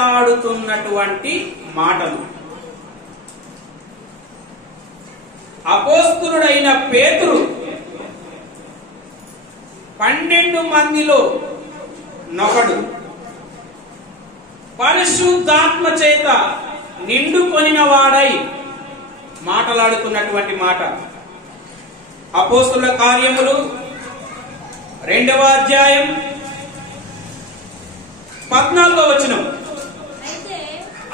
మాటలాడుతున్నటువంటి మాటలు. అపోస్తలుడైన పేతురు 12 మందిలో నొకడు, పరిశుద్ధాత్మ చేత నిండుకొనిన వాడై మాటలాడుతున్నటువంటి మాట. అపోస్తలుల కార్యములు 2వ అధ్యాయం 14వ వచనం.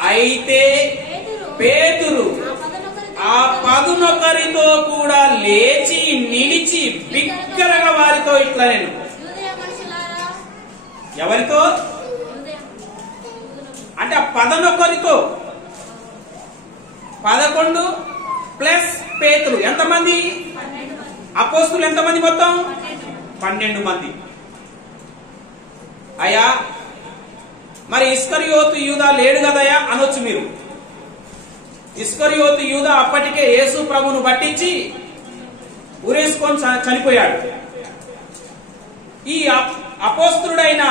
అయితే పేతురు ఆ 11 కూడా లేచి నిలిచి బిగ్గరగా వారితో ఇట్లా నేను, ఎవరితో అంటే ఆ 11 11 ప్లస్ పేతురు ఎంతమంది? అపోస్తలులు ఎంతమంది? మొత్తం 12 మంది. అయ్యా మరి ఇస్కరియోతు యూదా లేడు కదయా అనొచ్చు మీరు. ఇస్కరియోతు యూదా అప్పటికే యేసు ప్రభువును పట్టించి ఉరేసుకొని చనిపోయాడు. ఈ అపోస్తలుడైన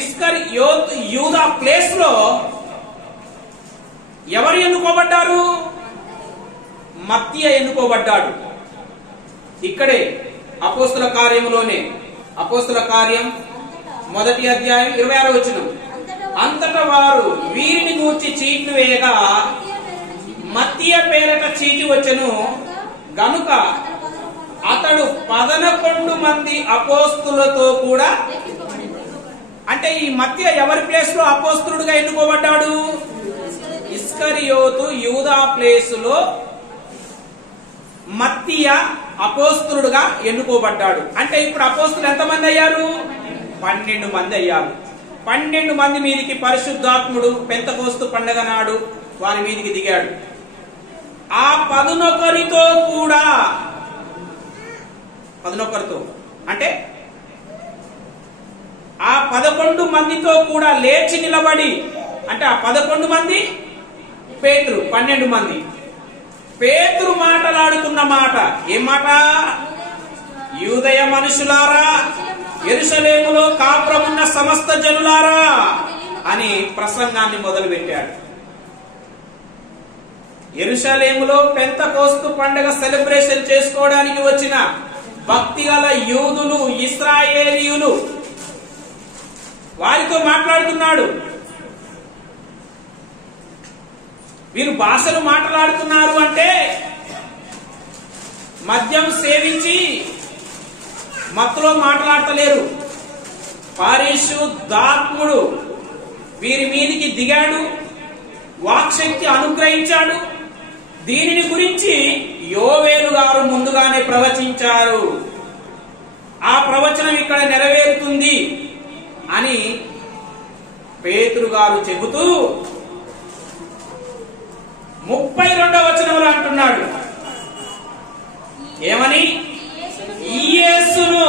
ఇస్కరియోతు యూదా ప్లేస్ లో ఎవరు ఎన్నుకోబడ్డారు? మత్తయి ఎన్నుకోబడ్డాడు. ఇక్కడే అపోస్తల కార్యములోనే, అపోస్తల కార్యం 1వ అధ్యాయం 26వ వచనం. అంతటా వారు వీరిని గూర్చి చీట్లు వేయగా మత్తయి పేరట చీటి వచ్చెను గనుక అతడు 11 మంది అపోస్తలులతో కూడా. అంటే ఈ మత్తయి ఎవరి ప్లేస్ లో అపోస్తలుడుగా ఎన్నుకోబడ్డాడు? ఇస్కరియోతు యూదా ప్లేస్ లో మత్తయి అపోస్తలుడుగా ఎన్నుకోబడ్డాడు. అంటే ఇప్పుడు అపోస్తలులు ఎంతమంది అయ్యారు? 12 మంది అయ్యారు. 12 మంది మీదికి పరిశుద్ధాత్ముడు పెంతెకోస్తు పండగ నాడు వారి మీదికి దిగాడు. ఆ 11 కూడా 11 అంటే ఆ 11 మందితో కూడా లేచి నిలబడి, అంటే ఆ 11 మంది పేతురు, 12 మంది. పేతురు మాటలాడుతున్న మాట ఏం మాట? యూదయ మనుషులారా, యెరూషలేములో కాపురమున్న సమస్త జనులారా అని ప్రసంగాన్ని మొదలు పెట్టాడు. యెరూషలేములో పెంతెకోస్తు పండుగ సెలబ్రేషన్ చేసుకోవడానికి వచ్చిన భక్తిగల యూదులు, ఇశ్రాయేలీయులు, వారితో మాట్లాడుతున్నాడు. వీరు భాషలు మాట్లాడుతున్నారు అంటే మద్యం సేవించి మత్తులో మాట్లాడతలేరు. పరిశుద్ధాత్ముడు వీరి మీదికి దిగాడు, వాక్శక్తి అనుగ్రహించాడు. దీనిని గురించి యోవేలు గారు ముందుగానే ప్రవచించారు. ఆ ప్రవచనం ఇక్కడ నెరవేరుతుంది అని పేతురు గారు చెబుతూ 32వ వచనంలో అంటున్నాడు. ఏమని? ఈ యేసును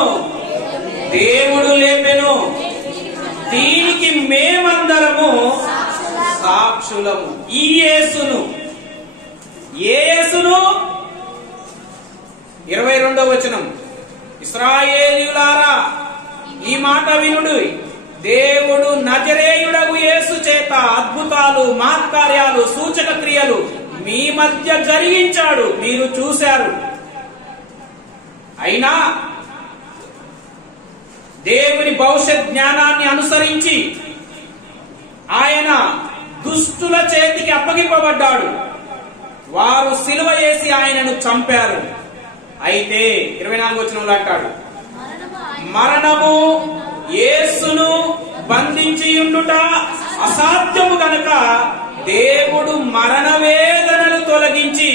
దేవుడు లేపెను, దీనికి మేమందరము సాక్షులము. ఈ యేసును, ఏ యేసును? 22వ వచనం. ఇశ్రాయేలీయులారా ఈ మాట వినుడు, దేవుడు నజరేయుడగు యేసు చేత అద్భుతాలు, మహత్కార్యాలు, సూచక క్రియలు మీ మధ్య జరిగించాడు, మీరు చూశారు. అయినా దేవుని భవిష్యత్ జ్ఞానాన్ని అనుసరించి ఆయన దుష్టుల చేతికి అప్పగింపబడ్డాడు. వారు సిలువ వేసి ఆయనను చంపారు. అయితే 24వ వచనంలో అంటాడు, మరణము యేసును బంధించి ఉండుట అసాధ్యము గనుక దేవుడు మరణ వేదనను తొలగించి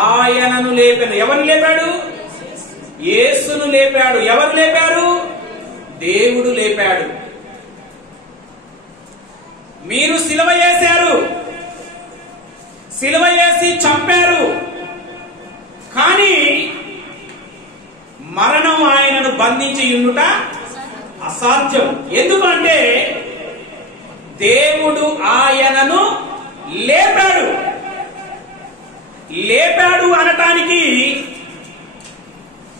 ఆయనను లేపాను. ఎవరు లేపాడు? యేసును లేపాడు. ఎవరు లేపారు? దేవుడు లేపాడు. మీరు సిలువ వేశారు, సిలువ వేసి చంపారు, కానీ మరణం ఆయనను బంధించి ఉండుట అసాధ్యం. ఎందుకంటే దేవుడు ఆయనను లేపాడు. లేపాడు అనటానికి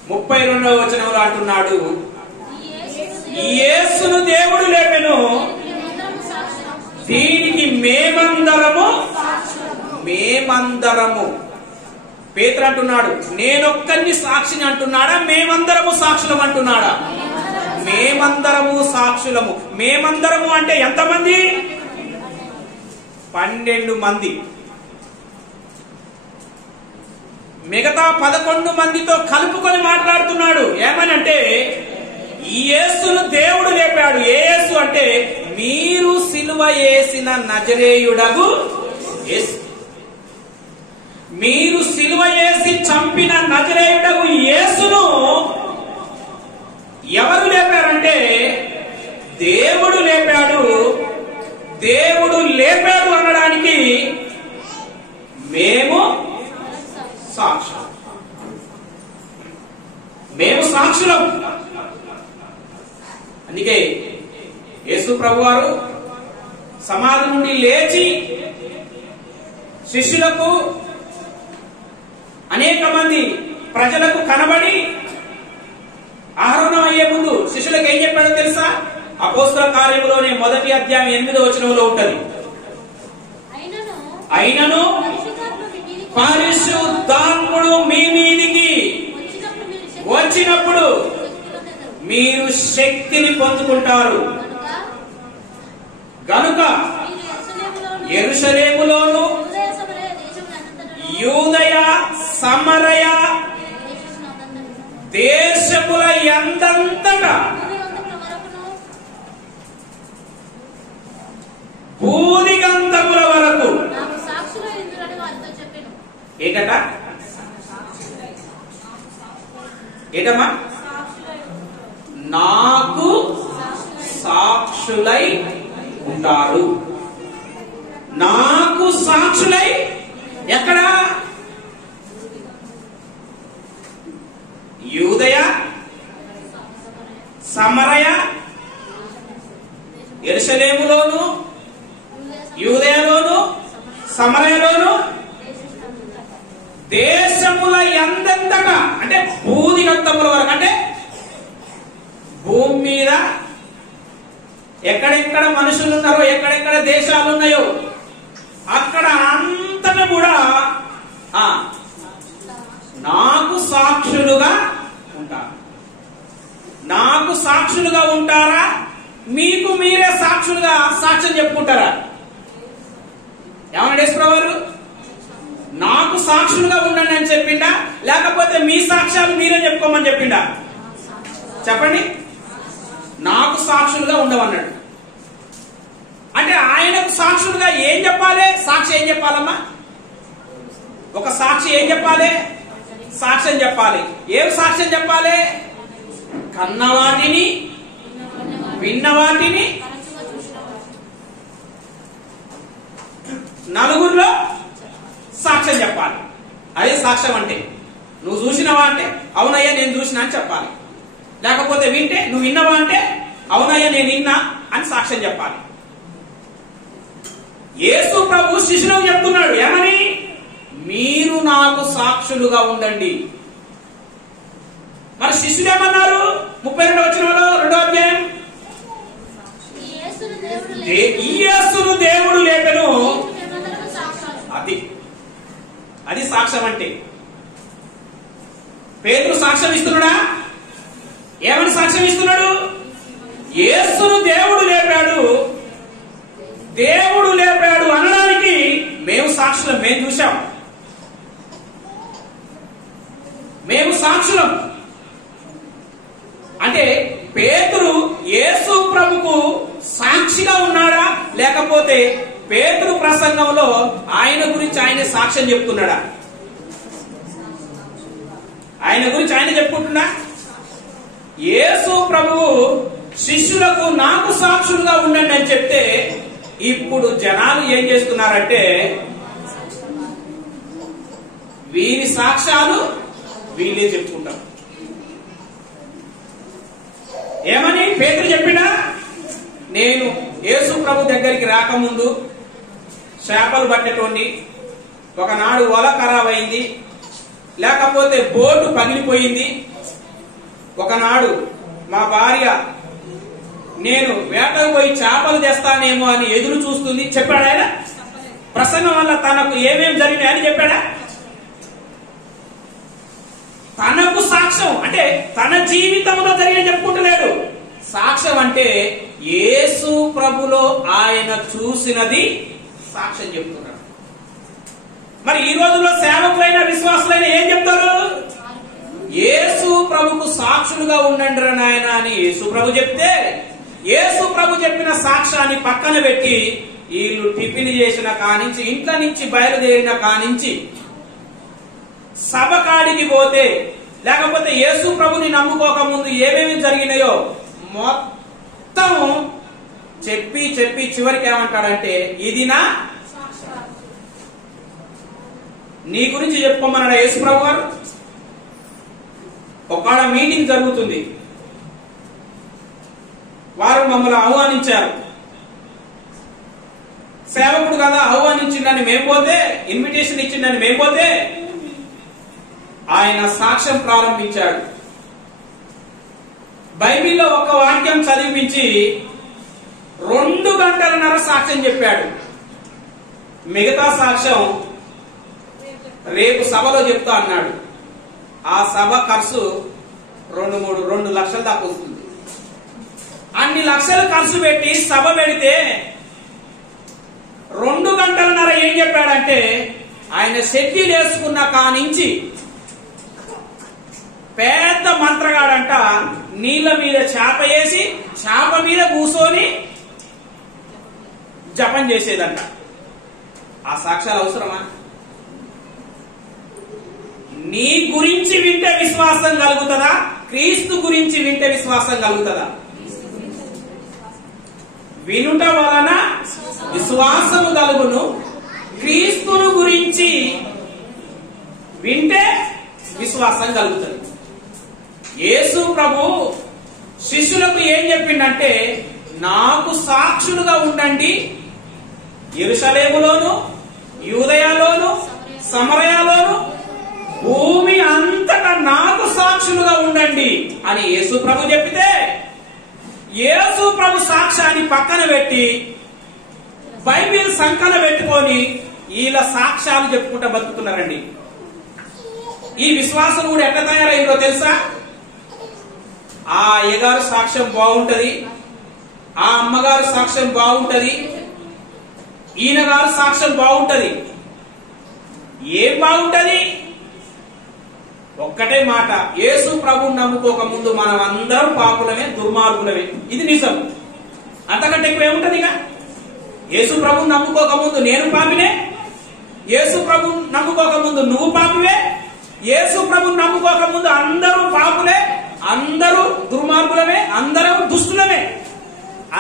32వ వచనంలో అంటున్నాడు, యేసును దేవుడు లేపెను, మేమందరము పేతురు అంటున్నాడు, నేనొక్కరిని సాక్షిని అంటున్నాడా, మేమందరము సాక్షులం అంటున్నాడా? మేమందరము సాక్షులము. మేమందరము అంటే ఎంతమంది? 12 మంది. మిగతా 11 మందితో కలుపుకొని మాట్లాడుతున్నాడు. ఏమనంటే, ఈ యేసును దేవుడు లేపాడు. ఏ యేసు అంటే మీరు సిలువ వేసిన నజరేయుడగు యేసు. మీరు సిలువ వేసి చంపిన నజరేయుడగు యేసును ఎవరు లేపారంటే దేవుడు లేపాడు. దేవుడు లేపాడు అనడానికి మేము సాక్షులం. మేము సాక్షులం. అందుకే యేసు ప్రభువారు సమాధి నుండి లేచి శిష్యులకు, అనేక మంది ప్రజలకు కనబడి ఆరోహణం అయ్యే ముందు శిష్యులకు ఏం చెప్పాడో తెలుసా? అపోస్తల కార్యములోనే 1వ అధ్యాయం 8వ వచనంలో ఉంటది. అయినను పరిశుద్ధాత్ముడు మీ మీదికి వచ్చినప్పుడు మీరు శక్తిని పొందుకుంటారు. గనుక యెరూషలేములోను యూదయ సమరయ దేశముల యందంతటా భూదిగంతముల వరకు ఏటట ఏటమ్మా? నాకు సాక్షులై ఉంటారు. నాకు సాక్షులై ఎక్కడ? యూదయ, సమరయ, యెరూషలేములోను, యూదయలోను, సమరయలోను, దేశముల యందంతటా అంటే భూదిగంతముల వరకు, అంటే భూమి మీద ఎక్కడెక్కడ మనుషులు ఉన్నారో, ఎక్కడెక్కడ దేశాలు ఉన్నాయో అక్కడ అంతటా కూడా నాకు సాక్షులుగా ఉంటారు. నాకు సాక్షులుగా ఉంటారా? మీకు మీరే సాక్షులుగా సాక్ష్యం చెప్పుకుంటారా? ఏమన్నా యేసుప్రభువారు నాకు సాక్షులుగా ఉండండి అని చెప్పిండా, లేకపోతే మీ సాక్ష్యాలు మీరే చెప్పుకోమని చెప్పిండా? చెప్పండి. నాకు సాక్షులుగా ఉండవన్నాడు. అంటే ఆయనకు సాక్షులుగా ఏం చెప్పాలి? సాక్షి ఏం చెప్పాలమ్మా? ఒక సాక్షి ఏం చెప్పాలి? సాక్ష్యం చెప్పాలి. ఏం సాక్ష్యం చెప్పాలి? కన్నవాటిని, విన్నవాటిని నలుగురిలో సాక్ష్యం చెప్పాలి. అదే సాక్ష్యం అంటే. నువ్వు చూసినవా అంటే అవునయ్యా నేను చూసినా అని చెప్పాలి. లేకపోతే వింటే నువ్వు విన్నవా అంటే అవునయ్యా నేను విన్నా అని సాక్ష్యం చెప్పాలి. యేసు ప్రభు శిష్యులకు చెప్తున్నాడు ఏమని? మీరు నాకు సాక్షులుగా ఉండండి. మరి శిష్యులు ఏమన్నారు? 32వ వచనంలో 2వ అధ్యాయం, ఈ యేసును దేవుడు లేపెను. అది సాక్ష్యం అంటే. పేతురు సాక్ష్యం ఇస్తున్నాడా? ఏమని సాక్ష్యం ఇస్తున్నాడు? యేసును దేవుడు లేపాడు, దేవుడు లేపాడు అనడానికి మేము సాక్షులం. మేము చూశాం, మేము సాక్షులం. అంటే పేతురు యేసు ప్రభుకు సాక్షిగా ఉన్నాడా, లేకపోతే పేతురు ప్రసంగంలో ఆయన గురించి ఆయన సాక్ష్యం చెప్తున్నాడా? ఆయన గురించి ఆయన చెప్పుకుంటున్నా? యేసు ప్రభువు శిష్యులకు నాకు సాక్షులుగా ఉండండి అని చెప్తే ఇప్పుడు జనాలు ఏం చేస్తున్నారంటే వీరి సాక్ష్యాలు వీళ్ళే చెప్పుకుంటారు. ఏమని పేతురు చెప్పినా? నేను యేసు ప్రభు దగ్గరికి రాకముందు చేపలు పట్టేటోండి, ఒకనాడు వల ఖరాబ్ అయింది, లేకపోతే బోటు పగిలిపోయింది, ఒకనాడు మా భార్య నేను వేటకు పోయి చేపలు తెస్తానేమో అని ఎదురు చూస్తుంది. చెప్పాడు ఆయన? ప్రసంగం వల్ల తనకు ఏమేమి జరిగినాయి అని చెప్పాడా? తనకు సాక్ష్యం అంటే తన జీవితంలో జరిగిన చెప్పుకుంటలేడు. సాక్ష్యం అంటే యేసు ప్రభులో ఆయన చూసినది సాక్ష్యం చెప్తున్నాడు. మరి ఈ రోజుల్లో సేవకులైన విశ్వాసులైన ఏం చెప్తారు? యేసు ప్రభుకు సాక్షులుగా ఉండండి రా నాయన అని యేసు ప్రభు చెప్తే, యేసు ప్రభు చెప్పిన సాక్ష్యాన్ని పక్కన పెట్టి వీళ్ళు టిఫిన్ చేసిన కానించి, ఇంట్లో నుంచి బయలుదేరిన కానించి, సభ కాడికి పోతే, లేకపోతే యేసు ప్రభుని నమ్ముకోక ముందు ఏమేమి జరిగినాయో మొత్తం చెప్పి చెప్పి చివరికి ఏమంటాడంటే, ఇది నా నీ గురించి చెప్పుకోమన్నాడు యేసు ప్రభు గారు. ఒకవేళ మీటింగ్ జరుగుతుంది, వారు మమ్మల్ని ఆహ్వానించారు, సేవకుడు కదా ఆహ్వానించిందని మేము పోతే, ఇన్విటేషన్ ఇచ్చిందని మేము పోతే, ఆయన సాక్ష్యం ప్రారంభించాడు. బైబిల్లో ఒక వాక్యం చదివించి 2 గంటలన్నర సాక్ష్యం చెప్పాడు. మిగతా సాక్ష్యం రేపు సభలో చెప్తా అన్నాడు. ఆ సభ ఖర్చు 2 లక్షల దాకా వస్తుంది. అన్ని లక్షలు ఖర్చు పెట్టి సభ పెడితే 2 గంటలన్నర ఏం చెప్పాడంటే, ఆయన షెడ్యూల్ వేసుకున్న కానించి పెద్ద మంత్రగాడంట నీళ్ళ మీద చేప వేసి చేప మీద కూర్చొని జపం చేసేదంట. ఆ సాక్ష్యాలు అవసరమా? నీ గురించి వింటే విశ్వాసం కలుగుతుందా? క్రీస్తు గురించి వింటే విశ్వాసం కలుగుతుందా? వినుట వలన విశ్వాసము కలుగును. క్రీస్తును గురించి వింటే విశ్వాసం కలుగుతుంది. యేసు ప్రభు శిష్యులకు ఏం చెప్పిండంటే, నాకు సాక్షులుగా ఉండండి, యెరూషలేములోను, యూదయలోను, సమరయలోను, భూమి అంతటా నాకు సాక్షులుగా ఉండండి అని యేసు ప్రభు చెప్పితే, యేసు ప్రభు సాక్ష్యాన్ని పక్కన పెట్టి బైబిల్ సంకన పెట్టుకొని వీళ్ళ సాక్ష్యాలు చెప్పుకుంటా బతుకుతున్నారండి. ఈ విశ్వాసం కూడా ఎట్లా తయారైందో తెలుసా? ఆ అయ్యగారు సాక్ష్యం బాగుంటది, ఆ అమ్మగారు సాక్ష్యం బాగుంటది, ఈయన గారు సాక్ష్యం బాగుంటది. ఏం బాగుంటది? ఒక్కటే మాట, యేసు ప్రభుని నమ్ముకోక ముందు మనం అందరం పాపులమే, దుర్మార్గులమే. ఇది నిజం. అంతకంటే ఎక్కువ ఏముంటది? ఇక యేసు ప్రభుని నమ్ముకోక ముందు నేను పాపినే, యేసు ప్రభుని నమ్ముకోక ముందు నువ్వు పాపివే, యేసు ప్రభుని నమ్ముకోక ముందు అందరూ పాపులే, అందరూ దుర్మార్గులమే, అందరం దుష్టులమే.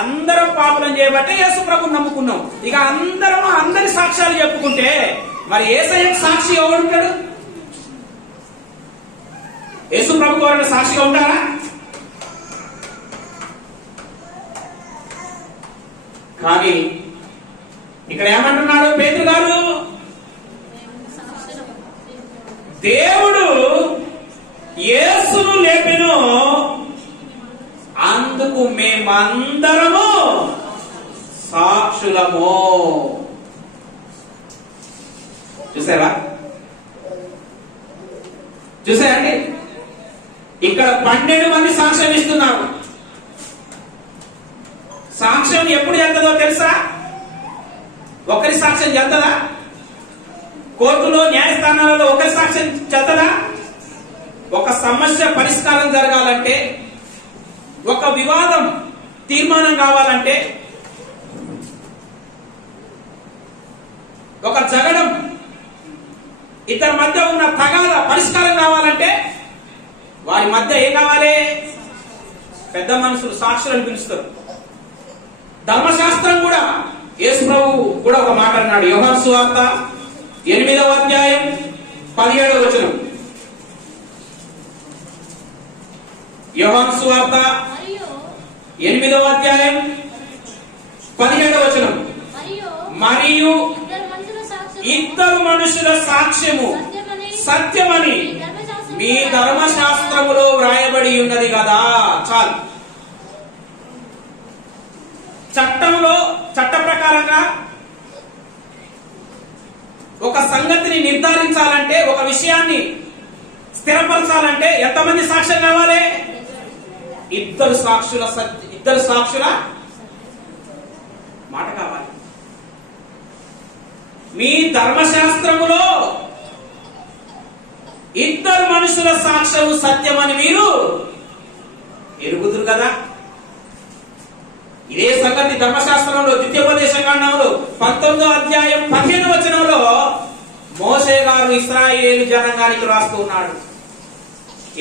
అందరం పాపులం చేయబట్టే యేసు ప్రభుని నమ్ముకున్నాం. ఇక అందరం అందరి సాక్ష్యాలు చెప్పుకుంటే మరి యేసయ్యకు సాక్షి ఎవడుంటాడు? యేసు ప్రభు ఎవరైనా సాక్షిగా ఉంటారా? కానీ ఇక్కడ ఏమంటున్నాడు పేతురు గారు? దేవుడు యేసును లేపెను, అందుకు మేమందరము సాక్షులము. చూసారా? చూసారండి? ఇక్కడ 12 మంది సాక్ష్యం ఇస్తున్నారు. సాక్ష్యం ఎప్పుడు చెల్తదో తెలుసా? ఒకరి సాక్ష్యం చెల్తదా? కోర్టులో, న్యాయస్థానాలలో ఒకరి సాక్ష్యం చెల్తదా? ఒక సమస్య పరిష్కారం జరగాలంటే, ఒక వివాదం తీర్మానం కావాలంటే, ఒక జగడం ఇద్దరి మధ్య ఉన్న తగాద పరిష్కారం కావాలంటే వారి మధ్య ఏం కావాలి? పెద్ద మనుషులు, సాక్షులను పిలుస్తారు. ధర్మశాస్త్రం కూడా యేసు ప్రభు కూడా ఒక మాట అన్నాడు. యోహాను సువార్త 8వ అధ్యాయం 17వ వచనం. యోహాను సువార్త 8వ అధ్యాయం 17వ వచనం. మరియు ఇద్దరు మనుషుల సాక్ష్యము సత్యమని మీ ధర్మశాస్త్రములో వ్రాయబడి ఉన్నది కదా. చాలు. చట్టంలో, చట్ట ప్రకారంగా ఒక సంగతిని నిర్ధారించాలంటే, ఒక విషయాన్ని స్థిరపరచాలంటే ఎంతమంది సాక్ష్యం కావాలి? ఇద్దరు సాక్షుల మాట కావాలి. మీ ధర్మశాస్త్రములో ఇద్దరు మనుషుల సాక్ష్యము సత్యమని మీరు ఎరుగుదురు కదా. ఇదే సంగతి ధర్మశాస్త్రంలో ద్వితీయోపదేశ కాండంలో 19వ అధ్యాయం 15వ వచనంలో మోషే గారు ఇశ్రాయేలు జనాంగానికి రాస్తూ ఉన్నాడు.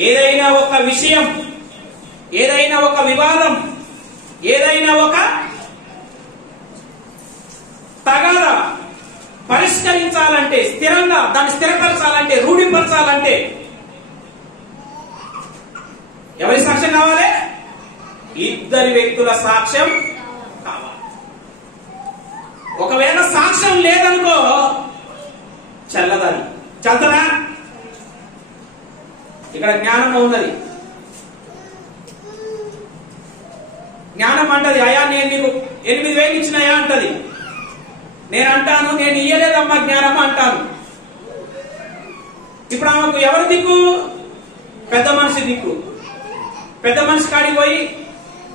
ఏదైనా ఒక విషయం, ఏదైనా ఒక వివాదం, ఏదైనా ఒక తగాద పరిష్కరించాలంటే, స్థిరంగా దాన్ని స్థిరపరచాలంటే, రూఢిపరచాలంటే ఎవరి సాక్ష్యం కావాలి? ఇద్దరి వ్యక్తుల సాక్ష్యం కావాలి. ఒకవేళ సాక్ష్యం లేదనుకో చల్లదని. చల్లదా? ఇక్కడ జ్ఞానం ఉన్నది. జ్ఞానం అంటది, అయ్యా నేను నీకు 8,000 ఇచ్చినాయా అంటది. నేను అంటాను, నేను ఇయ్యలేదమ్మా జ్ఞానం అంటాను. ఇప్పుడు ఆమెకు ఎవరు దిక్కు? పెద్ద మనిషి దిక్కు. పెద్ద మనిషి కాడికి పోయి,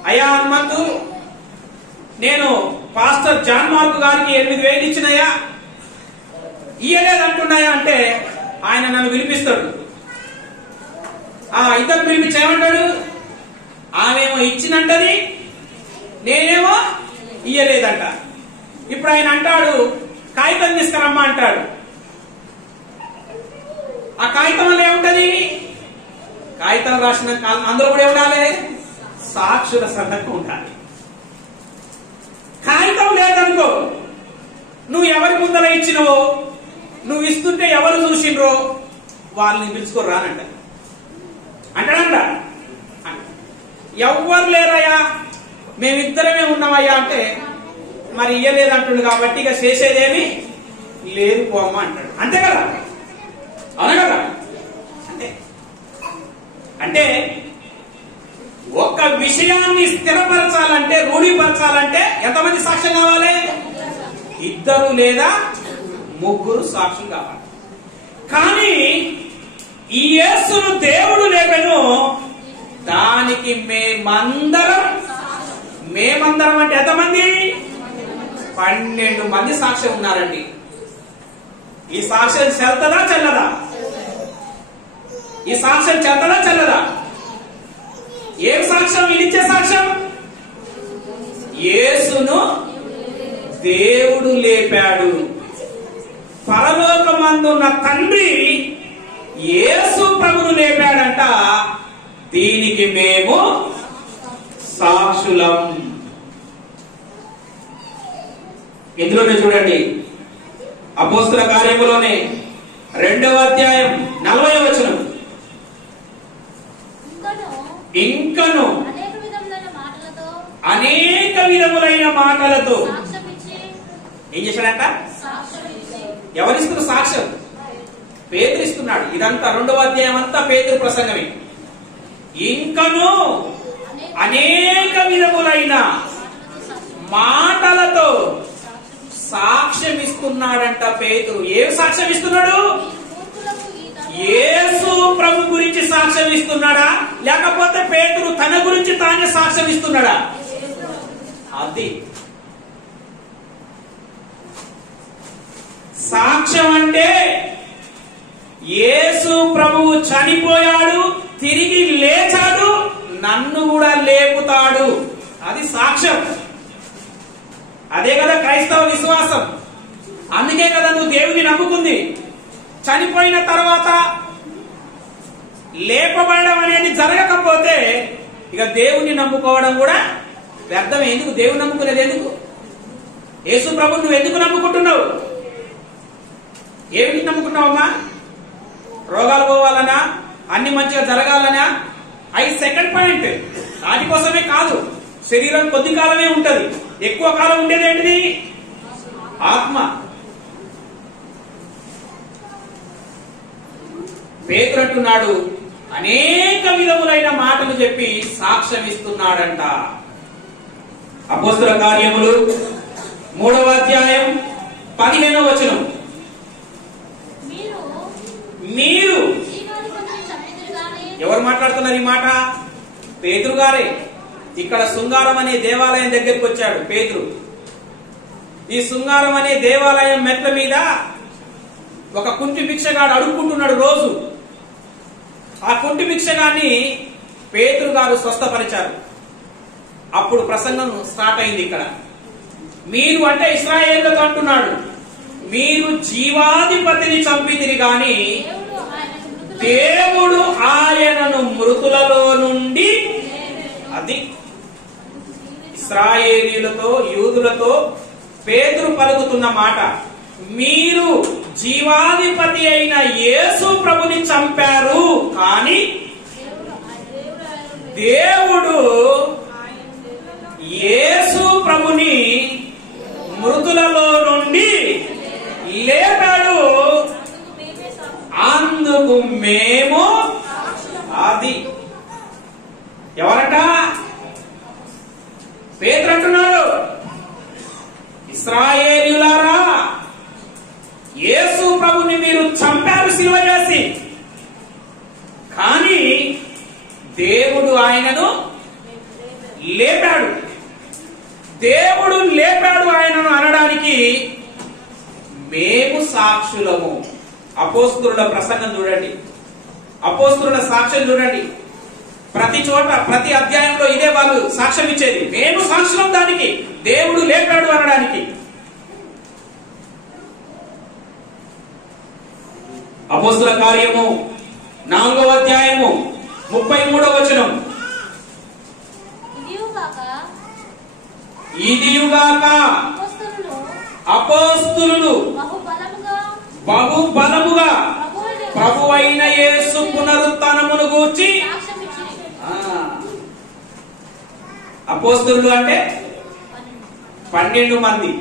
అయ్యా హనుమంతు, నేను పాస్టర్ జాన్ మార్కు గారికి 8,000 ఇచ్చినాయా, ఇయ్యలేదంటున్నాయా అంటే ఆయన నన్ను పిలిపిస్తాడు. ఇద్దరు పిలిపించి ఏమంటాడు? ఆమెమో ఇచ్చినంటది, నేనేమో ఇయ్యలేదంట. ఇప్పుడు ఆయన అంటాడు, కాగితం తీసుకురమ్మా అంటాడు. ఆ కాగితంలో ఏముంటది? కాగితం రాసిన అందులో కూడా ఉండాలి, సాక్షుల సందర్భం ఉండాలి. కాగితం లేదనుకో, నువ్వు ఎవరి ముందర ఇచ్చినవో, నువ్వు ఇస్తుంటే ఎవరు చూసిండ్రో వాళ్ళని పిలుచుకొని రానంట అంటాడంట. ఎవ్వరు లేరయ్యా, మేమిద్దరమే ఉన్నామయ్యా అంటే, మరి ఇయ్యలేదంటుండు కాబట్టి ఇక చేసేదేమి లేదు పోమ్మ అంటాడు. అంతే కదా? అవునా కదా? అంటే ఒక విషయాన్ని స్థిరపరచాలంటే, రూఢిపరచాలంటే ఎంతమంది సాక్ష్యం కావాలి? ఇద్దరు లేదా ముగ్గురు సాక్షులు కావాలి. కానీ ఈ యేసును దేవుడు లేపెను, దానికి మేమందరం అంటే ఎంతమంది? 12 మంది సాక్ష్యం ఉన్నారండి. ఈ సాక్ష్యం చెల్తదా చెల్లదా? ఈ సాక్ష్యం చెల్తదా చెల్లదా? ఏం సాక్ష్యం? వీళ్ళిచ్చే సాక్ష్యం యేసును దేవుడు లేపాడు. పరలోకమందున్న తండ్రి యేసు ప్రభును లేపాడంట. దీనికి మేము సాక్షులం. ఇందులోనే చూడండి, అపోస్తల కార్యములోనే 2వ అధ్యాయం 40వ వచనం. ఇంకను అనేక విధములైన మాటలతో ఏం చేశాడంట? ఎవరిస్తున్న సాక్ష్యం? పేతురు ఇస్తున్నాడు. ఇదంతా 2వ అధ్యాయం అంతా పేతురు ప్రసంగమే. ఇంకను అనేక విధములైన మాటలతో సాక్ష్యం ఇస్తున్నాడంట పేతురు. ఏం సాక్ష్యం ఇస్తున్నాడు? యేసు ప్రభు గురించి సాక్ష్యం ఇస్తున్నాడా, లేకపోతే పేతురు తన గురించి తానే సాక్ష్యం ఇస్తున్నాడా? అది సాక్ష్యం అంటే. యేసు ప్రభువు చనిపోయాడు, తిరిగి లేచాడు, నన్ను కూడా లేపుతాడు. అది సాక్ష్యం. అదే కదా క్రైస్తవ విశ్వాసం. అందుకే కదా నువ్వు దేవుని నమ్ముకుంది. చనిపోయిన తర్వాత లేపబడడం అనేది జరగకపోతే ఇక దేవుని నమ్ముకోవడం కూడా వ్యర్థమే. ఎందుకు దేవుని నమ్ముకునేది? ఎందుకు? యేసు ప్రభు నువ్వు ఎందుకు నమ్ముకుంటున్నావు? ఏమిటి నమ్ముకుంటున్నావమ్మా? రోగాలు పోవాలనా, అన్ని మంచిగా జరగాలనా? Second point. వాటి కోసమే కాదు. శరీరం కొద్ది కాలమే ఉంటది, ఎక్కువ కాలం ఉండేది ఏంటిది? ఆత్మ. పేతురు అంటున్నాడు, అనేక విధములైన మాటలు చెప్పి సాక్ష్యం ఇస్తున్నాడంట. అపోస్తల కార్యములు 3వ అధ్యాయం 15వ వచనం. మీరు ఎవరు మాట్లాడుతున్నారు ఈ మాట? పేతురు గారే. ఇక్కడ శృంగారం అనే దేవాలయం దగ్గరికి వచ్చాడు పేతురు. ఈ శృంగారం అనే దేవాలయం మెట్ల మీద ఒక కుంటి భిక్షగాడు అడుక్కుంటున్నాడు రోజు. ఆ కుంటి భిక్షగాన్ని పేతురు గారు స్వస్థపరిచారు. అప్పుడు ప్రసంగం స్టార్ట్ అయింది. ఇక్కడ మీరు అంటే ఇశ్రాయేలుతో అంటున్నాడు, మీరు జీవాధిపతిని చంపితిరి గాని దేవుడు ఆయనను మృతులలో నుండి, అది ఇశ్రాయేలీయులతో యూదులతో పేతురు పలుకుతున్న మాట. మీరు జీవాధిపతి అయిన యేసు ప్రభుని చంపారు కానీ దేవుడు యేసు ప్రభుని మృతులలో నుండి లేపాడు, అందుకు మేము, అది ఎవరట? పేతురు అంటున్నాడు, ఇశ్రాయేలీయులారా, యేసు ప్రభుని మీరు చంపారు సిలువ చేసి, కానీ దేవుడు ఆయనను లేపాడు. దేవుడు లేపాడు ఆయనను అనడానికి మేము సాక్షులము. అపోస్తలుల ప్రసంగం చూడండి, అపోస్తలుల సాక్ష్యం చూడండి. ప్రతి చోట ప్రతి అధ్యాయంలో ఇదే వాళ్ళు సాక్ష్యం ఇచ్చేది. మేము సాక్షులం దానికి, దేవుడు లేపాడు అనడానికి. అపోస్తల కార్యము 4వ అధ్యాయము 33వ వచనం. ఇదియుగాక అపోస్తలులు బహు బలముగా ప్రభువైన యేసు పునరుత్థానమును గూర్చి, అపోస్తలులు అంటే 12 మంది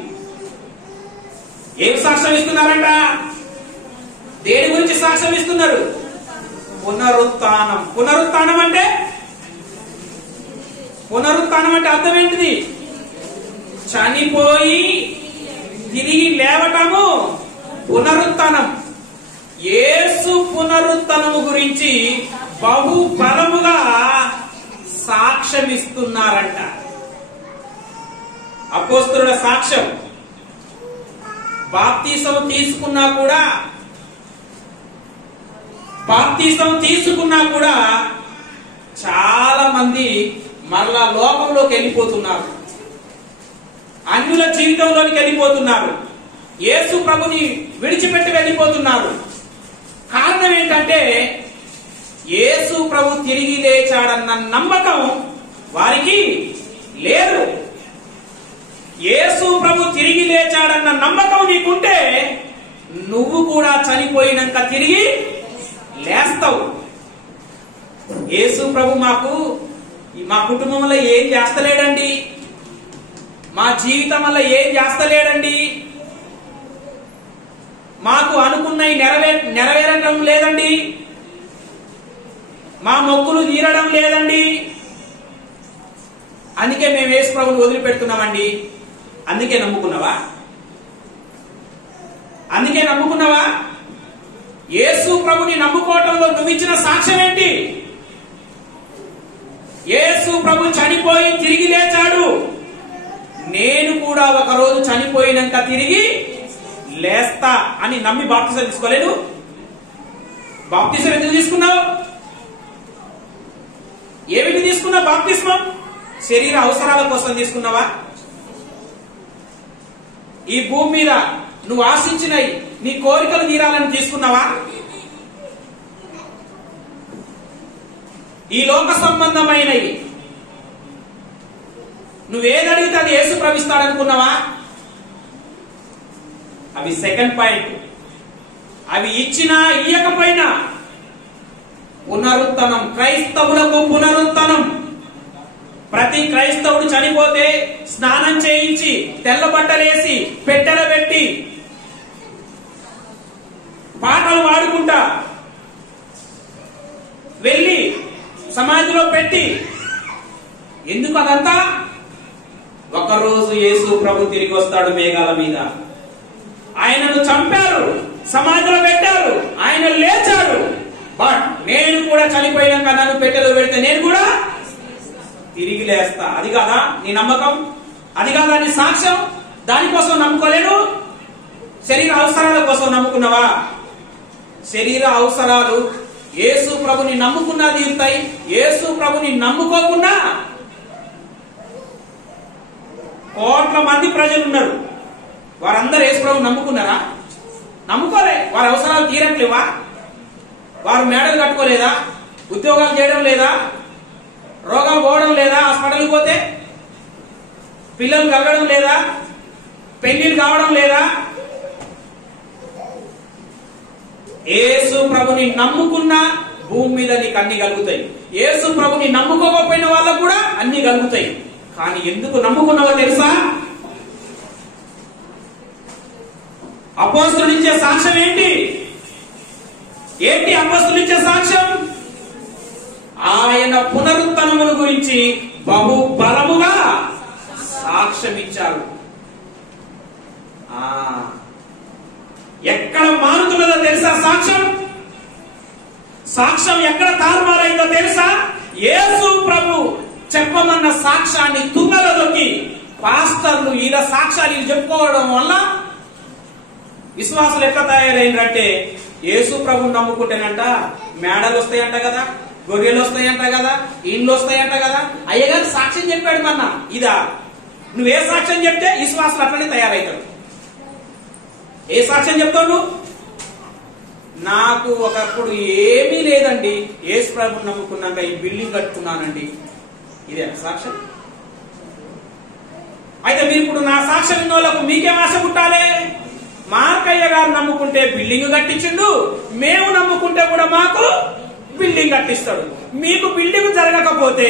ఏం సాక్ష్యం ఇస్తున్నారంట? దేని గురించి సాక్ష్యం ఇస్తున్నారు? పునరుత్థానం. పునరుత్థానం అంటే అర్థం ఏంటిది? చనిపోయి తిరిగి లేవటము పునరుత్థానం. యేసు పునరుత్థానము గురించి బహు బలముగా సాక్ష్యం ఇస్తున్నారంట. అపోస్తలుల సాక్ష్యం. బాప్తిసం తీసుకున్నా కూడా చాలా మంది మరలా లోకంలోకి వెళ్ళిపోతున్నారు, అన్యుల జీవితంలోకి వెళ్ళిపోతున్నారు, యేసు ప్రభుని విడిచిపెట్టి వెళ్ళిపోతున్నారు. కారణం ఏంటంటే యేసు ప్రభు తిరిగి లేచాడన్న నమ్మకం వారికి లేదు. యేసు ప్రభు తిరిగి లేచాడన్న నమ్మకం నీకుంటే నువ్వు కూడా చనిపోయినాక తిరిగి లేస్తావు. యేసు ప్రభు మా కుటుంబంలో ఏం చేస్తలేడండి, మా జీవితం వల్ల ఏం చేస్తలేడండి, మాకు అనుకున్నవి నెరవేరడం లేదండి, మా మొక్కులు తీరడం లేదండి, అందుకే మేము యేసు ప్రభుని వదిలిపెడుతున్నామండి. అందుకే నమ్ముకున్నావా? యేసు ప్రభుని నమ్ముకోవటంలో నువ్విచ్చిన సాక్ష్యం ఏంటి? యేసు ప్రభు చనిపోయి తిరిగి లేచాడు, నేను కూడా ఒక రోజు చనిపోయినాక తిరిగి లేస్తా అని నమ్మి బాప్తిసం తీసుకోలేదు. బాప్తిసం ఎందుకు తీసుకున్నావు? ఏమిటి తీసుకున్నావు బాప్తిస్మం? శరీర అవసరాల కోసం తీసుకున్నావా? ఈ భూమి మీద నువ్వు ఆశించినవి, నీ కోరికలు తీరాలని తీసుకున్నావా? ఈ లోక సంబంధమైనవి నువ్వేదడిగితే అది యేసు ప్రవిస్తాడనుకున్నావా? అవి సెకండ్ పాయింట్. అవి ఇచ్చినా ఇయ్యకపోయినా పునరుత్థానం, క్రైస్తవులకు పునరుత్థానం. ప్రతి క్రైస్తవుడు చనిపోతే స్నానం చేయించి తెల్ల బట్టలేసి పెట్టెల పెట్టి పాటలు పాడుకుంటా వెళ్ళి సమాధిలో పెట్టి, ఎందుకు అదంతా? ఒకరోజు యేసు ప్రభు తిరిగి వస్తాడు మేఘాల మీద. ఆయనను చంపారు, సమాధిలో పెట్టారు, ఆయన లేచాడు. బట్ నేను కూడా చనిపోయాక నన్ను పెట్టెలో పెడితే నేను కూడా తిరిగి లేస్తా. అది కాదా నీ నమ్మకం? అది కాదా నీ సాక్ష్యం? దానికోసం నమ్ముకోలేను. శరీర అవసరాల కోసం నమ్ముకున్నావా? శరీర అవసరాలు యేసు ప్రభుని నమ్ముకున్నా తీరుతాయి. యేసు ప్రభుని నమ్ముకోకుండా కోట్ల మంది ప్రజలు ఉన్నారు. వారందరూ యేసు ప్రభుని నమ్ముకున్నారా? నమ్ముకోలే. వారి అవసరాలు తీరట్లేవా? వారు మేడలు కట్టుకోలేదా? ఉద్యోగాలు చేయడం లేదా? రోగాలు పోవడం లేదా? హాస్పిటల్కి పోతే పిల్లలు కలగడం లేదా? పెళ్లిళ్ళు కావడం లేదా? యేసు ప్రభుని నమ్ముకున్నా భూమి మీద నీకు అన్ని కలుగుతాయి. యేసు ప్రభుని నమ్ముకోకపోయిన వాళ్ళకు కూడా అన్ని కలుగుతాయి. కానీ ఎందుకు నమ్ముకున్నావో తెలుసా? అపోస్తలుడు ఇచ్చే సాక్ష్యం ఏంటి? అపోస్తలుడు ఇచ్చే సాక్ష్యం ఆయన పునరుత్థనమును గురించి బహు బలముగా సాక్ష్యం ఇచ్చారు. ఎక్కడ మారుతున్నదో తెలుసా? సాక్ష్యం ఎక్కడ తారుమారైందో తెలుసా? యేసు ప్రభు చెప్పమన్న సాక్ష్యాన్ని తుంగలో దొక్కి పాస్టర్లు ఇలా సాక్ష్యాలు చెప్పుకోవడం వల్ల విశ్వాసులు ఎట్లా తయారైందంటే, యేసు ప్రభుని నమ్ముకుంటేనంట మేడలు వస్తాయంట కదా, గొర్రెలు వస్తాయంట కదా, ఇండ్లు వస్తాయంట కదా. అయ్యగారు సాక్ష్యం చెప్పాడు మన్న. ఇదా నువ్వే సాక్ష్యం చెప్తే విశ్వాసులు అట్లనే తయారవుతారు. ఏ సాక్ష్యం చెప్తావు నువ్వు? నాకు ఒకప్పుడు ఏమీ లేదండి, యేసు ప్రభుని నమ్ముకున్నాక ఈ బిల్డింగ్ కట్టుకున్నానండి. ఇదే సాక్ష్యం. అయితే మీరు ఇప్పుడు నా సాక్ష్యం విన్న వాళ్ళకు మీకేం ఆశ పుట్టాలి? మార్కయ్య గారు నమ్ముకుంటే బిల్డింగ్ కట్టించిండు, మేము నమ్ముకుంటే కూడా మాకు బిల్డింగ్ కట్టిస్తాడు. మీకు బిల్డింగ్ జరగకపోతే